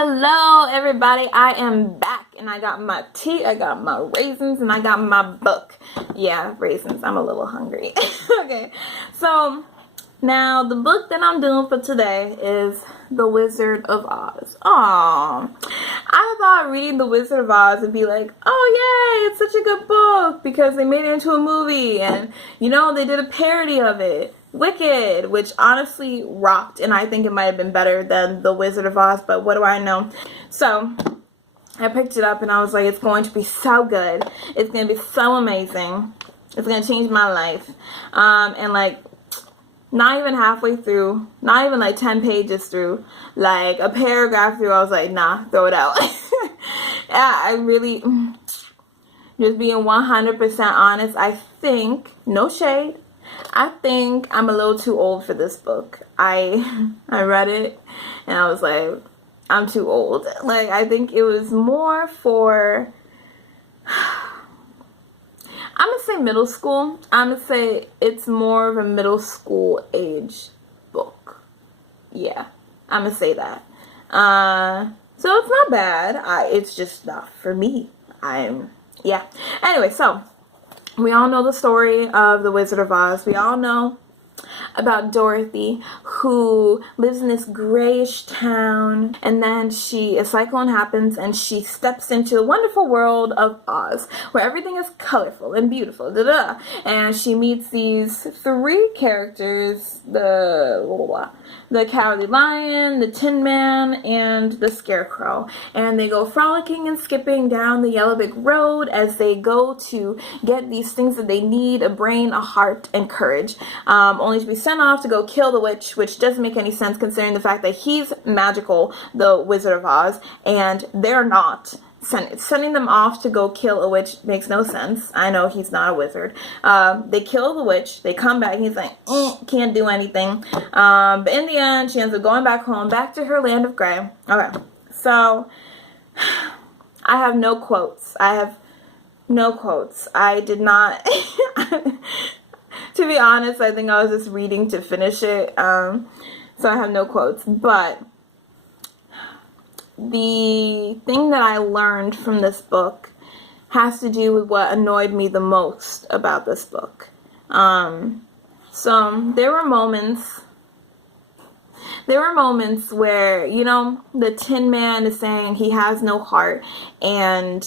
Hello everybody, I am back and I got my tea, I got my raisins, and I got my book. Yeah, raisins, I'm a little hungry. Okay, so now the book that I'm doing for today is The Wizard of Oz. Aww, I thought reading The Wizard of Oz would be like, oh yay, it's such a good book because they made it into a movie and you know, they did a parody of it. Wicked, which honestly rocked, and I think it might have been better than The Wizard of Oz, but what do I know? So I picked it up and I was like, it's going to be so good. It's going to be so amazing. It's going to change my life. And like, not even halfway through, not even like 10 pages through, like a paragraph through, I was like, nah, throw it out. Yeah, I really, just being 100% honest, I think, no shade, I think I'm a little too old for this book. I read it and I was like, I'm too old. Like, I think it was more for, I'm gonna say middle school. I'm gonna say it's more of a middle school age book. Yeah, I'm gonna say that. So it's not bad. It's just not for me. Yeah. Anyway, so we all know the story of The Wizard of Oz. We all know about Dorothy, who lives in this grayish town, and then a cyclone happens and she steps into the wonderful world of Oz, where everything is colorful and beautiful, and she meets these three characters, the Cowardly Lion, the Tin Man, and the Scarecrow, and they go frolicking and skipping down the yellow brick road as they go to get these things that they need: a brain, a heart, and courage, only to be sent off to go kill the witch, which doesn't make any sense considering the fact that he's magical, the Wizard of Oz, and they're not. Sending them off to go kill a witch makes no sense. I know he's not a wizard. They kill the witch, they come back, he's like, can't do anything. But in the end, she ends up going back home, back to her land of gray. Okay, so I have no quotes. I did not, to be honest, I think I was just reading to finish it. So I have no quotes, but the thing that I learned from this book has to do with what annoyed me the most about this book. So there were moments where, you know, the Tin Man is saying he has no heart, and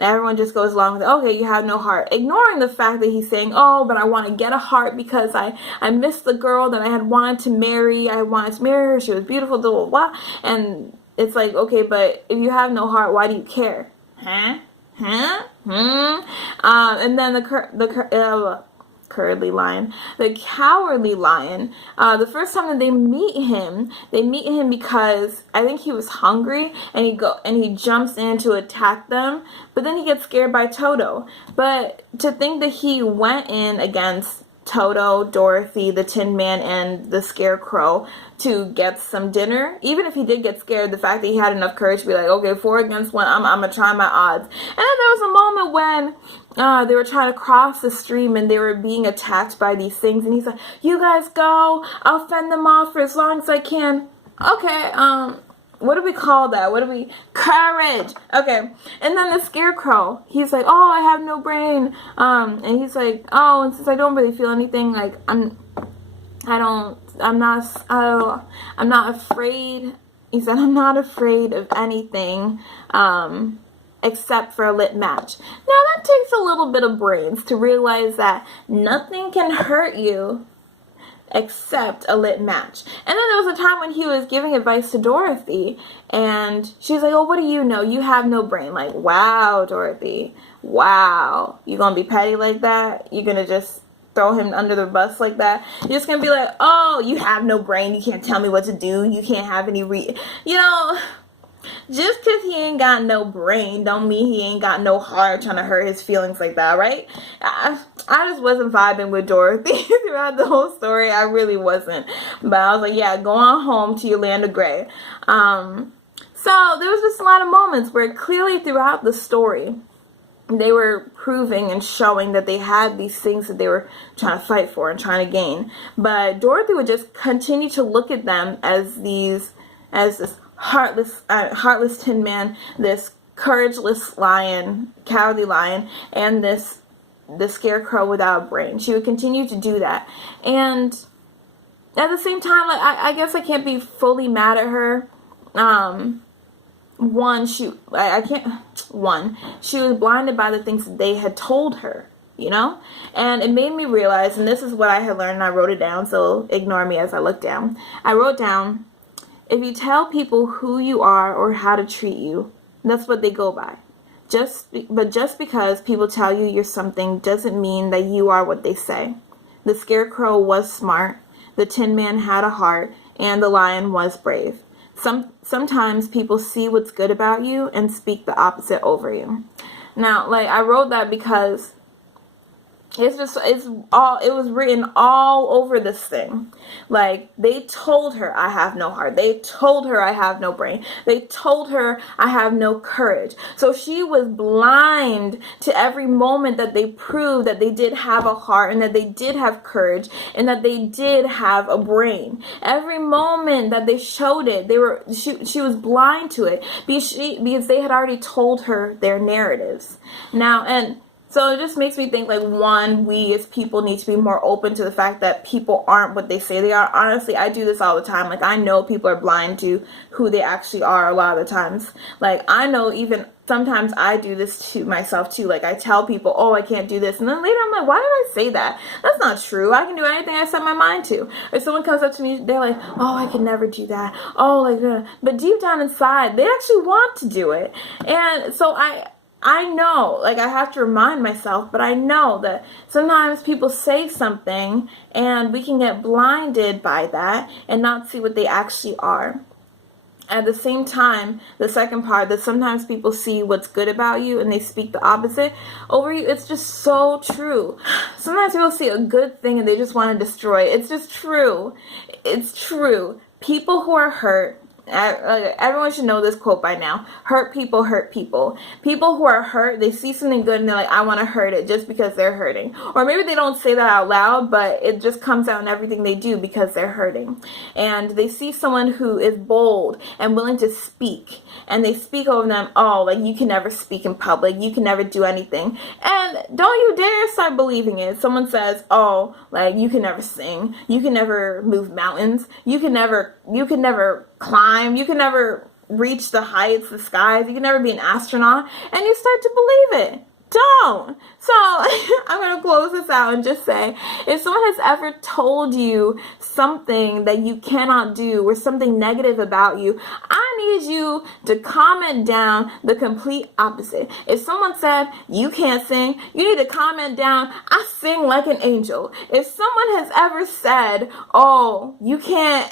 everyone just goes along with it. Okay, you have no heart, ignoring the fact that he's saying, oh, but I want to get a heart because I missed the girl that I had wanted to marry. I wanted to marry her. She was beautiful, blah, blah, blah. And it's like, okay, but if you have no heart, why do you care? And then the Cowardly Lion. The first time that they meet him because I think he was hungry, and he jumps in to attack them, but then he gets scared by Toto. But to think that he went in against Toto, Dorothy, the Tin Man, and the Scarecrow to get some dinner, even if he did get scared, the fact that he had enough courage to be like, okay, 4 against 1, I'm gonna try my odds. And then there was a moment when they were trying to cross the stream and they were being attacked by these things, and he's like, you guys go, I'll fend them off for as long as I can. Okay, what do we call that? Courage. Okay. And then the Scarecrow, he's like, oh, I have no brain. And he's like, oh, and since I don't really feel anything, like, I'm not afraid. He said, I'm not afraid of anything, except for a lit match. Now that takes a little bit of brains to realize that nothing can hurt you except a lit match. And then there was a time when he was giving advice to Dorothy, and she's like, oh, what do you know? You have no brain. Like, wow, Dorothy, wow, you gonna be petty like that? You gonna just throw him under the bus like that? You're just gonna be like, oh, you have no brain, you can't tell me what to do, you can't have any you know, just because he ain't got no brain don't mean he ain't got no heart trying to hurt his feelings like that, right? I just wasn't vibing with Dorothy throughout the whole story. I really wasn't. But I was like, yeah, go on home to your land of gray. So there was just a lot of moments where clearly throughout the story, they were proving and showing that they had these things that they were trying to fight for and trying to gain. But Dorothy would just continue to look at them as this heartless Tin Man, this courageless lion, cowardly lion, and the Scarecrow without a brain. She would continue to do that. And at the same time, like, I guess I can't be fully mad at her. She was blinded by the things that they had told her, you know? And it made me realize, and this is what I had learned, and I wrote it down, so ignore me as I look down. I wrote down, if you tell people who you are or how to treat you, that's what they go by. But just because people tell you you're something doesn't mean that you are what they say. The Scarecrow was smart, the Tin Man had a heart, and the lion was brave. Sometimes people see what's good about you and speak the opposite over you. Now, like, I wrote that because it was written all over this thing. Like, they told her I have no heart. They told her I have no brain. They told her I have no courage. So she was blind to every moment that they proved that they did have a heart and that they did have courage and that they did have a brain. Every moment that they showed it, she was blind to it because they had already told her their narratives. Now, and so it just makes me think, like, one, we as people need to be more open to the fact that people aren't what they say they are. Honestly, I do this all the time. Like, I know people are blind to who they actually are a lot of the times. Like, I know even sometimes I do this to myself too. Like, I tell people, oh, I can't do this. And then later I'm like, why did I say that? That's not true. I can do anything I set my mind to. If someone comes up to me, they're like, oh, I can never do that. Oh, like, but deep down inside, they actually want to do it. And so I know, like, I have to remind myself, but I know that sometimes people say something and we can get blinded by that and not see what they actually are. At the same time, the second part, that sometimes people see what's good about you and they speak the opposite over you. It's just so true. Sometimes people see a good thing and they just want to destroy it. It's just true. It's true. People who are hurt, everyone should know this quote by now. Hurt people hurt people. People who are hurt, they see something good and they're like, I want to hurt it just because they're hurting. Or maybe they don't say that out loud, but it just comes out in everything they do because they're hurting. And they see someone who is bold and willing to speak, and they speak over them, oh, like, you can never speak in public, you can never do anything. And don't you dare start believing it. Someone says, oh, like, you can never sing, you can never move mountains, you can never climb, you can never reach the heights, the skies, you can never be an astronaut, and you start to believe it. Don't. So I'm going to close this out and just say, if someone has ever told you something that you cannot do or something negative about you, I need you to comment down the complete opposite. If someone said you can't sing, you need to comment down, I sing like an angel. If someone has ever said, oh, you can't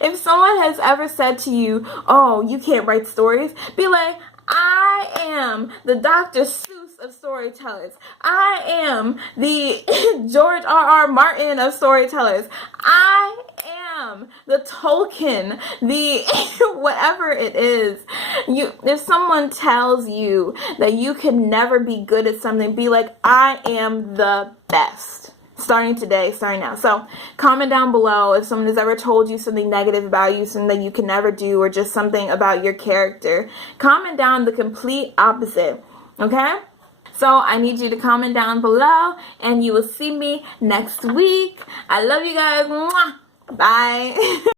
if someone has ever said to you, oh, you can't write stories, be like, I am the Dr. Seuss of storytellers. I am the George R.R. Martin of storytellers. I am the Tolkien, the whatever it is. If someone tells you that you can never be good at something, be like, I am the best. Starting today, starting now. So comment down below if someone has ever told you something negative about you, something that you can never do, or just something about your character. Comment down the complete opposite, okay? So I need you to comment down below, and you will see me next week. I love you guys. Mwah. Bye.